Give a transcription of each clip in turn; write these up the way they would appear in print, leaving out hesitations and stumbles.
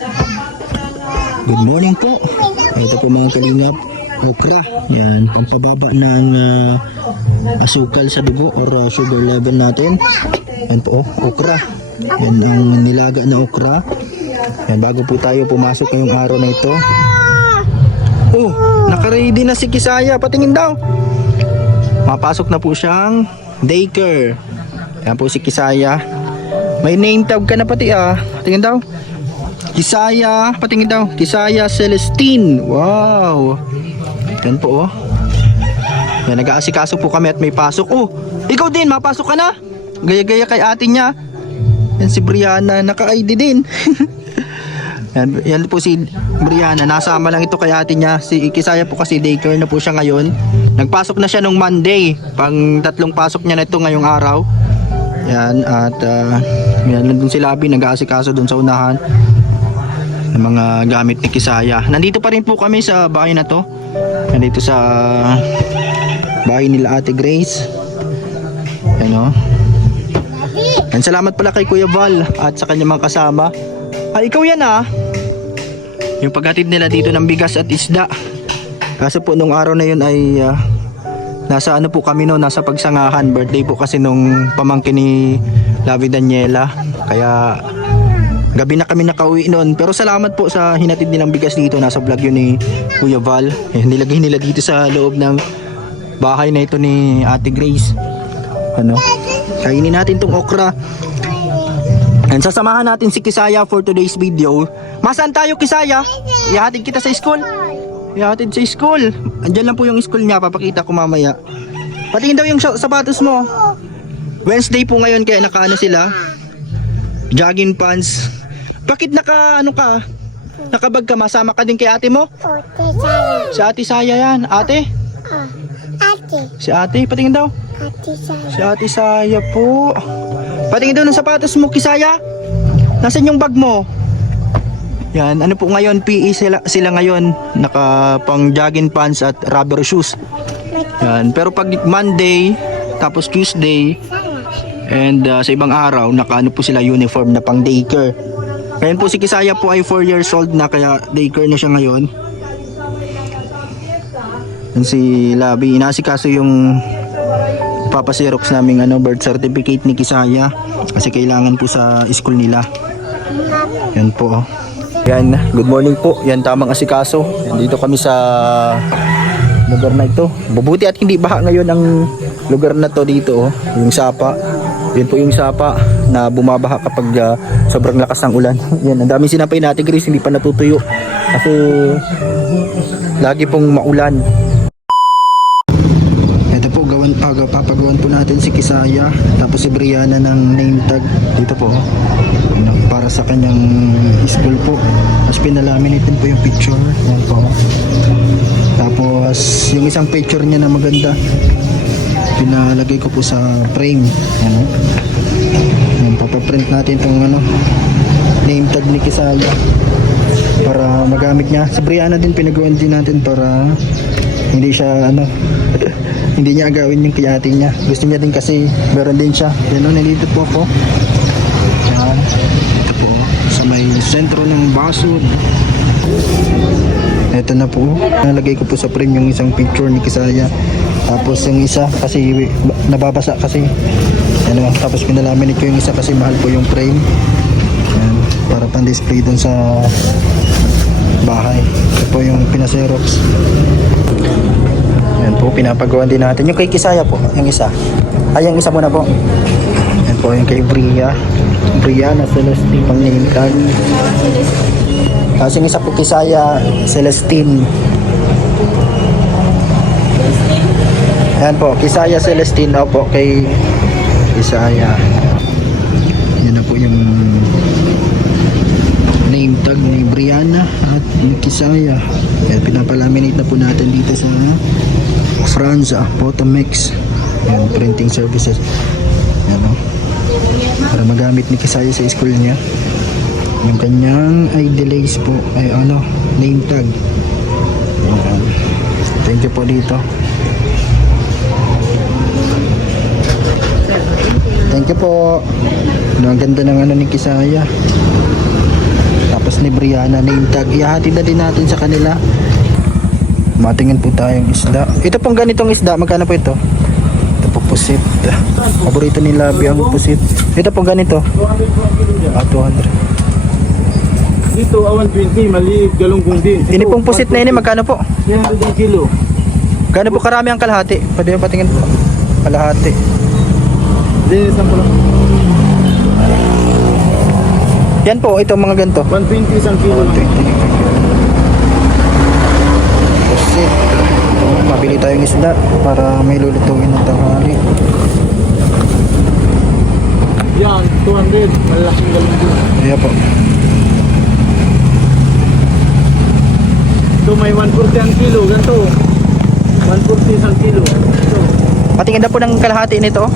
Good morning po. Ito po mga kalingap, okra. Yan, pampababa ng asukal sa dugo or sugar level natin. Yan po, okra. Yan ang nilaga na okra. Yan, bago po tayo pumasok ngayong araw na ito. Oh, naka-ready na si Kisaya. Patingin daw. Mapasok na po siyang daycare. Yan po si Kisaya. May name tag ka na pati Patingin daw. Kisaya, patingin daw. Kisaya Celestine. Wow. Yan po Yan, nag-aasikaso po kami at may pasok. Oh, ikaw din, mapasok ka na. Gaya-gaya kay ate niya. Yan si Brianna, naka-ID din. yan po si Brianna, nasama lang ito kay ate niya. Si Kisaya po kasi daycare na po siya ngayon. Nagpasok na siya nung Monday. Pang 3 pasok niya na ito ngayong araw. Yan, at yan, nandun si Labi, nag-aasikaso dun sa unahan ng mga gamit ni Kisaya. Nandito pa rin po kami sa bahay na to. Nandito sa bahay nila Ate Grace. Ano? And salamat pala kay Kuya Val at sa kanyang mga kasama. Ikaw yan yung paghatid nila dito ng bigas at isda. Kaso po nung araw na yun ay nasa ano po kami nasa pagsangahan. Birthday po kasi nung pamangkin ni Lavi Daniela. Kaya gabi na kami nakauwi noon. Pero salamat po sa hinatid nilang bigas dito. Nasa vlog yun ni Kuya Val. Nilagay nila dito sa loob ng bahay na ito ni Ate Grace. Ano? Kainin natin tong okra. And sasamahan natin si Kisaya for today's video. Masaan tayo, Kisaya? Ihatid kita sa school. Ihatid sa school. Andyan lang po yung school niya. Papakita ko mamaya. Patingin daw yung sapatos mo. Wednesday po ngayon kaya nakaano sila. Jogging pants. Bakit nakabag ka? Masama ka din kay ate mo? Si Ate Saya yan. Ate? Ate. Si ate. Patingin daw. Ate Saya. Si Ate Saya po. Patingin daw ng sapatos mo, Kisaya. Nasaan yung bag mo? Yan, ano po ngayon, PE sila ngayon, naka pang jogging pants at rubber shoes. Yan, pero pag Monday, tapos Tuesday, and sa ibang araw, naka ano po sila uniform na pang daycare. Ngayon po si Kisaya po ay 4 years old na, kaya daycare na siya ngayon. Yan si Labi, inaasikaso yung papasirox naming birth certificate ni Kisaya kasi kailangan po sa school nila. Yan po. Yan, good morning po. Yan, tamang asikaso. Yan, dito kami sa lugar na ito. Mabuti at hindi baha ngayon ang lugar na to dito. Yung sapa. Yan po yung sapa na bumabaha kapag sobrang lakas ng ulan. Yan, ang daming sinapay natin, Grace, hindi pa natutuyo kasi lagi pong maulan. Ito po, papagawan po natin si Kisaya tapos si Brianna ng name tag dito po. Para sa kanyang school po. Tapos pinalaminate din po yung picture. Yan po. Tapos yung isang picture niya na maganda pinalagay ko po sa frame. Yan, papaprint natin itong name tag ni Kisaya para magamit niya. Si Brianna din pinagawan din natin para hindi siya hindi niya agawin yung kayati niya. Gusto niya din kasi meron din siya. Yan nandito po ako. Yan. Ito po sa may sentro ng Basud. Ito na po. Nalagay ko po sa frame yung isang picture ni Kisaya. Tapos yung isa kasi nababasa kasi. Tapos pinalaminate ko yung isa kasi mahal po yung frame. Yan. Para pang-display dun sa bahay. Ito po yung pinaserox. Yan po, pinapagawan din natin. Yung kay Kisaya po, yung isa. Yung isa muna po. Yan po, yung kay Brianna Celestine, pang name tag. Tapos yung isa po Kisaya Celestine. Yan po, Kisaya Celestine. Opo, kay Kisaya. Yan na po yung name tag ni Brianna at ni Kisaya. Yan, pinapalaminate na po natin dito sa Franza Photomix. Yan, printing services. Yan para magamit ni Kisaya sa school niya. Yung kanyang ID lace po ay name tag. Yan. Thank you po dito. Thank you po. Ang ganda ng ni Kisaya. Tapos sapatos ni Brianna, name tag. Ihahatid na din natin sa kanila. Matingin po tayong isda. Ito pong ganitong isda, magkano po ito? Ito po pusit. Paborito ni Labi ang pusit. Ito pong ganito. 200. Dito, 120, maliit, galunggong din. Ini pong pusit na ini, magkano po? 300 ang kilo. Gano po karami ang kalahati? Pwede mo patingin po. Kalahati. Dinisan po lang. Yan po, ito mga ganito. 120 isang kilo. 120. Pusit. Mabili tayong isda para may lulutuin ng tanghali. Yan, 200. Malaking galunggong. Ayan po. Ito may 140 ang kilo. Ganito. 140 isang kilo. Ito. Patingin na po ng kalahati nito.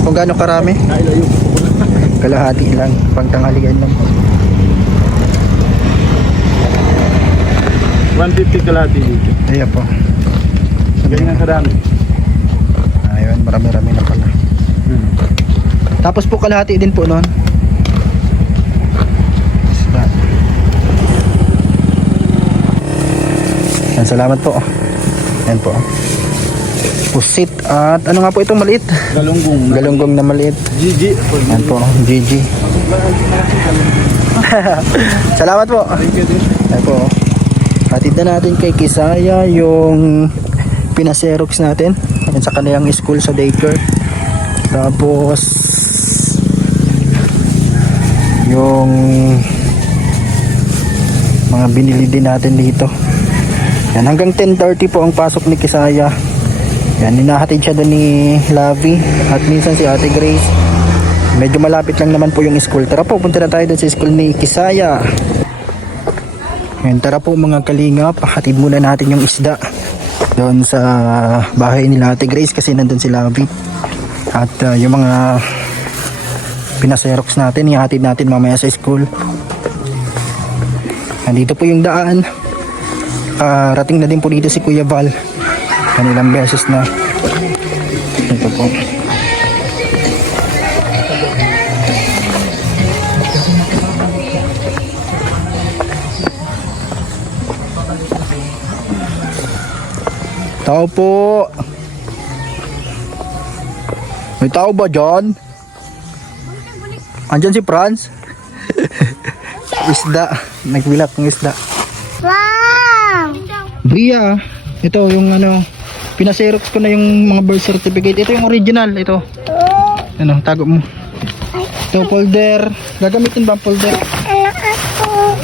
Kung gaano karami. Nailayo. Kalahati lang. Pangtanghalian lang. 150 kalahati dito. Ayan po. Ganyan karami. Ayun, marami-rami na pala. Tapos po kalahati din po noon. Isda. Yan, salamat po. Yan po. Pusit at ano nga po itong maliit? Galunggong. Galunggong na maliit. Gigi. Yan po, GG. Salamat po. Yan po. Hatid na natin kay Kisaya yung pinaserox natin. Yan sa kanilang school sa daycare. Tapos yung mga binili din natin dito. Yan, hanggang 10:30 po ang pasok ni Kisaya. Yan, hinahatid siya doon ni Lavi at minsan si Ate Grace. Medyo malapit lang naman po yung school. Tara po, punta na tayo doon sa school ni Kisaya. Yan, tara po mga kalingap, hatid muna natin yung isda doon sa bahay nila Ate Grace kasi nandun si Lavi. At yung mga pinaserox natin, ihatid natin mamaya sa school. Nandito po yung daan. Rating na din po dito si Kuya Val. Kanilang beses na. Ito po. Tao po. May tao ba dyan? Andyan si Franz. Isda. Nagbilap ng isda. Wow! Bria. Ito yung ano. Pinaserox ko na yung mga birth certificate. Ito yung original. Ito. Ano, tago mo. Ito folder. Gagamitin ba ang folder? Ano ako?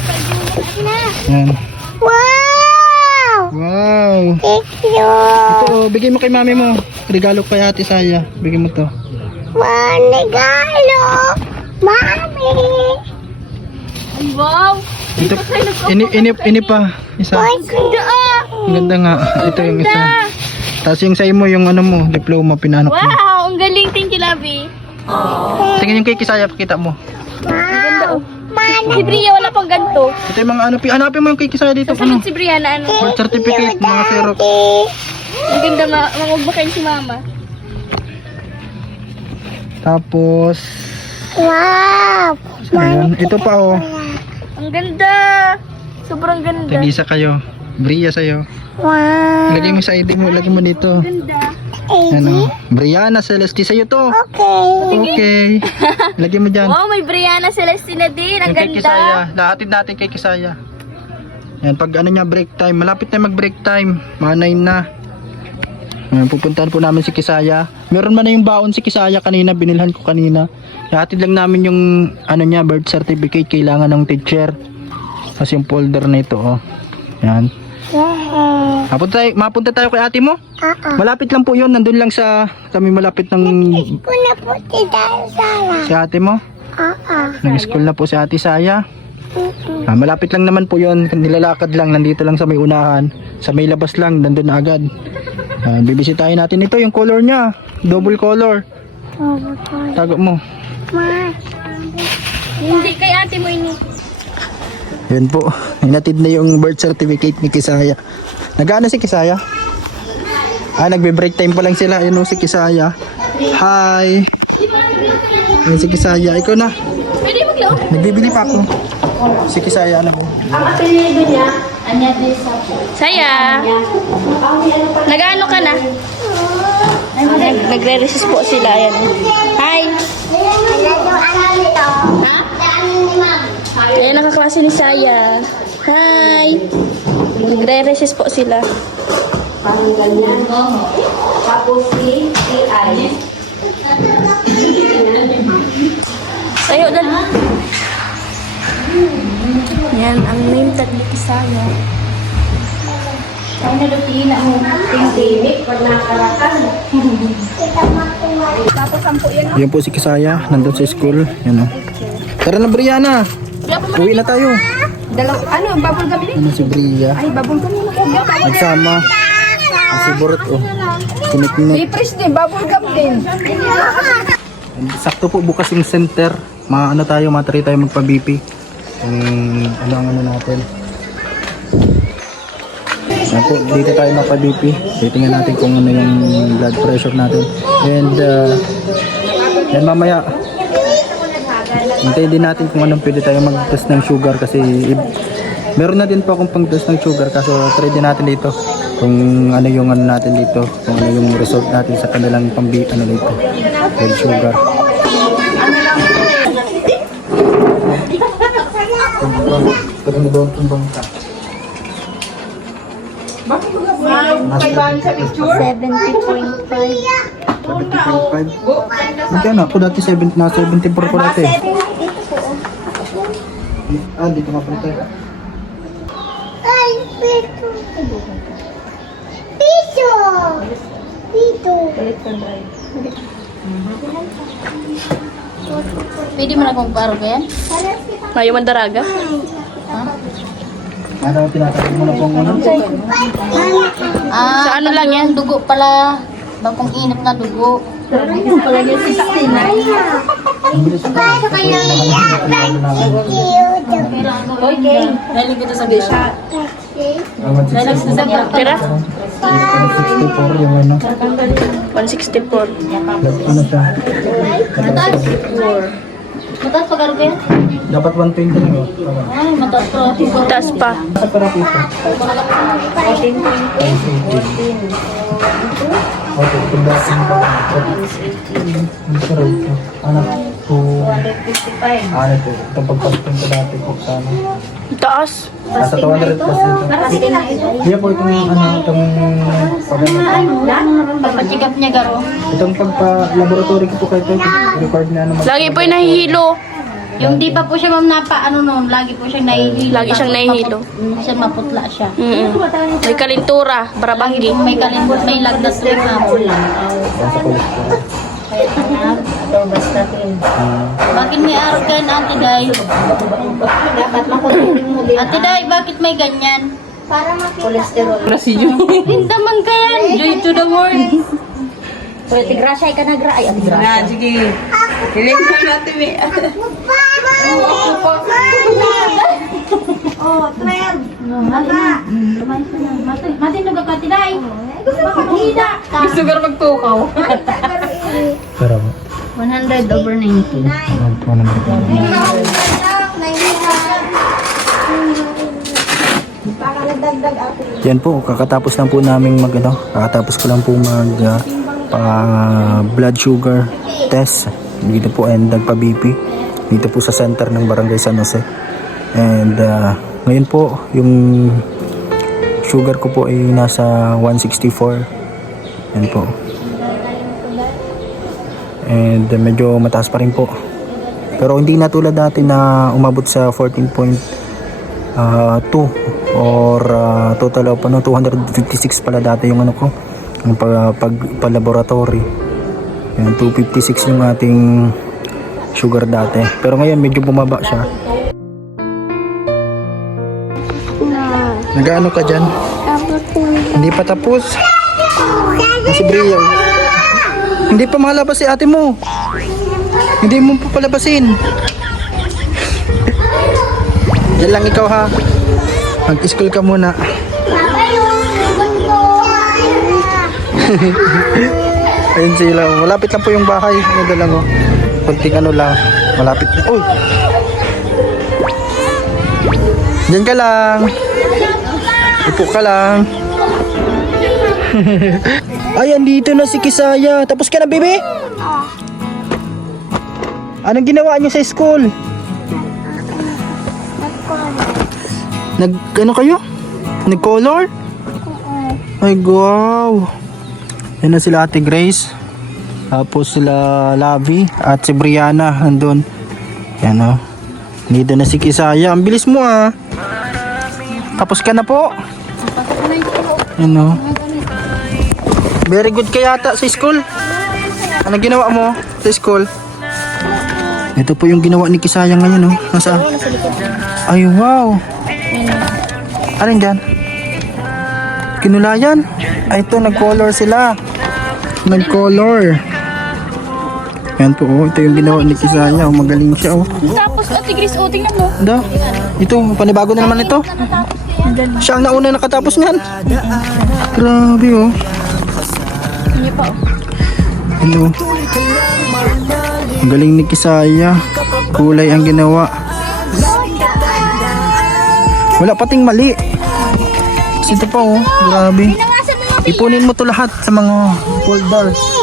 Yan. Wow! Wow. Thank you! Ito, bigay mo kay mami mo. Regalo kay Ate Saya. Bigay mo to. Wow, regalo! Mami! Wow! Ito, ini pa. Isa. Ang ganda! Ang ganda nga. Ito yung isa. Tapos yung sa'yo mo, yung ano mo, diploma, pinanok mo. Wow! Ang galing. Thank you, Labi. Tingnan yung kay Kisaya, pakita mo. Wow! Si Bria wala pang ganito. Ito yung mga ano, hanapin mo yung kay Kisaya dito. Ano? Sasagot si Bria na ano. Birth certificate, mga xerox. Ang ganda mangugbakan si Mama. Tapos, Wow! ayan. Ito pa oh. Ang ganda. Sobrang ganda. Tagisa kayo. Bria sa'yo. Wow! Lagay mo sa ID mo, lagay mo dito. Ganda. Ano? Brianna Celeste sa'yo to. Okay. Okay. Lagay mo dyan. Wow, may Brianna Celestina din. Ang Yung kay ganda. Kisaya. Lahatid natin kay Kisaya. Yan, pag ano niya break time. Malapit na mag break time. Mga 9 na. Ayan, pupuntahan po namin si Kisaya. Meron man na yung baon si Kisaya kanina. Binilhan ko kanina. Lahatid lang namin yung ano niya, birth certificate. Kailangan ng teacher. Kasi yung folder na ito. Oh. Yan. Wow! Mapunta tayo kay ate mo. Malapit lang po yun. Nandun lang sa kami malapit ng Kung naputi tayo sana. si ate mo. Nag-school na po si ate Saya. Malapit lang naman po yun. Nilalakad lang. Nandito lang sa may unahan. Sa may labas lang. Nandun na agad. Bibisitahin natin ito. Yung color niya. Double color. Tago mo. Hindi kay ate mo ini. Yan po. Hinatid na yung birth certificate ni Kisaya. Nag-ano si Kisaya? Nagbe-break time pa lang sila. Yun o si Kisaya. Hi. Yan si Kisaya. Ikaw na. Pwede maglaon? Nagbibili pa ako. Si Kisaya na po. Saya. Nag-ano ka na? Nagre-resist po sila. Ayan. Hi. Ayan, nakaklase ni Saya. Hi. Nagre-resist po sila. Sayo dan. Yan, ang name tag ni Kisaya. Kaya na na mo tindinik pag nakarakan. Yan po si Kisaya. Nandun sa school. Yan o. Tara na, Brianna. Uwi na tayo. Ano, bubble gum din? Ano si Bria? Ay, bubble gum din. Nagsama. Si Borot o. Siniknik. Lipris din, bubble gum din. Sakto po bukas yung center. Ano tayo, matry tayo magpa-BP. Ano ang ano natin. Yan po, dito tayo magpa-BP. Titingnan natin kung ano yung blood pressure natin. And mamaya hintayin din natin kung anong pwede tayo mag-test ng sugar kasi meron na din po akong pang-test ng sugar kaso try din natin dito kung ano yung ano natin dito, kung ano yung result natin sa kanilang ano dito, blood sugar. Sa picture? 70.5. 70.5. Magkano? Ako dati 74 ko dati. Dito nga pala tayo. Ay, pito. Pito. Pito. Pwede mo na kong paro ka yan? Mayo mandaraga. Ano tinatawag mo na po ang ano? Sa ano lang yan? Dugo pala. Bagong init na dugo. Pala yung 16 na. Okay. Dahil kita sa bisya. Tira? 64 yung ano. 164. Ano siya? Mataas pa karo ka yan? Dapat 120 lang yun. Ay, mataas pa. Taas pa. Sa pera piso. Okay, tundasin ko. Ang sarap ito. Ano? 255. Ano ito? Itong pagpasting ko dati po sa ano. Taas. Nasa 200 plus dito. Iya po itong ano, itong Pagpachigap niya garo. itong pagpa-laboratory ko po kayo ito. Record na ano. Lagi po yung nahihilo. Yung di pa po siya ma'am ano noon, lagi po siyang nahihilo. Lagi siyang nahihilo. Siya maputla siya. May kalintura. Barabanggi. May kalimbot, may lagnat tuwing hapon lang. Sa cholesterol. Kaya tanag, ito basta rin. Bakit may araw kayo na Ate Day? Dapat makulitin mo din. Ate Day, bakit may ganyan? Para makita. Cholesterol. Hindi man kaya. Joy to the world. So, Ate Gracia, ikaw na Ay, Ate Gracia. Sige. Hiling ko natin eh. Oh, 12. Matin na ka, Ate Day. Makakita ka. Gusto ko magtukaw. Pero 100 over 90. 100. Yan po, kakatapos lang po namin kakatapos ko lang po blood sugar test dito po and nagpa-BP dito po sa center ng Barangay San Jose. And ngayon po yung sugar ko po ay nasa 164. Yan po. And medyo mataas pa rin po. Pero hindi na tulad dati na umabot sa 14.2 or total of 256 pala dati yung ano ko, yung pag-laboratory. Yan, 256 yung ating sugar dati. Pero ngayon medyo bumaba siya. Nag-ano ka dyan? Hindi pa tapos. Si Bria. Hindi pa malabas si ate mo. Hindi mo pa palabasin. Diyan lang ikaw ha. Mag-school ka muna. Ayun sila. Malapit lang po yung bahay. Ano lang oh. Kunting ano lang. Malapit. Uy! Diyan ka lang. Upo ka lang. Ay, andito na si Kisaya. Tapos ka na, bebe? Anong ginawa niyo sa school? Ano kayo? Nag-color? Ay, wow. Yan na sila Ate Grace. Tapos sila Lavi at si Brianna nandun. Yan o. Dito na si Kisaya. Ang bilis mo ah. Tapos ka na po. Yan o. Very good ka yata sa school. Ano ginawa mo sa school? Ito po yung ginawa ni Kisaya ngayon oh. Nasa? Ay wow. Alin dyan? Kinulayan? Ay ito, nag-color sila. Nag-color. Yan po oh. Ito yung ginawa ni Kisaya. Oh, magaling siya oh. Tapos, Ate Grace, tingnan mo. Da. Ito, panibago na naman ito. Siya ang nauna nakatapos niyan. Grabe oh. Hindi pa. Ano? Ang galing ni Kisaya. Kulay ang ginawa. Wala pating mali. Ito pa oh. Grabe. Ipunin mo to lahat sa mga folders.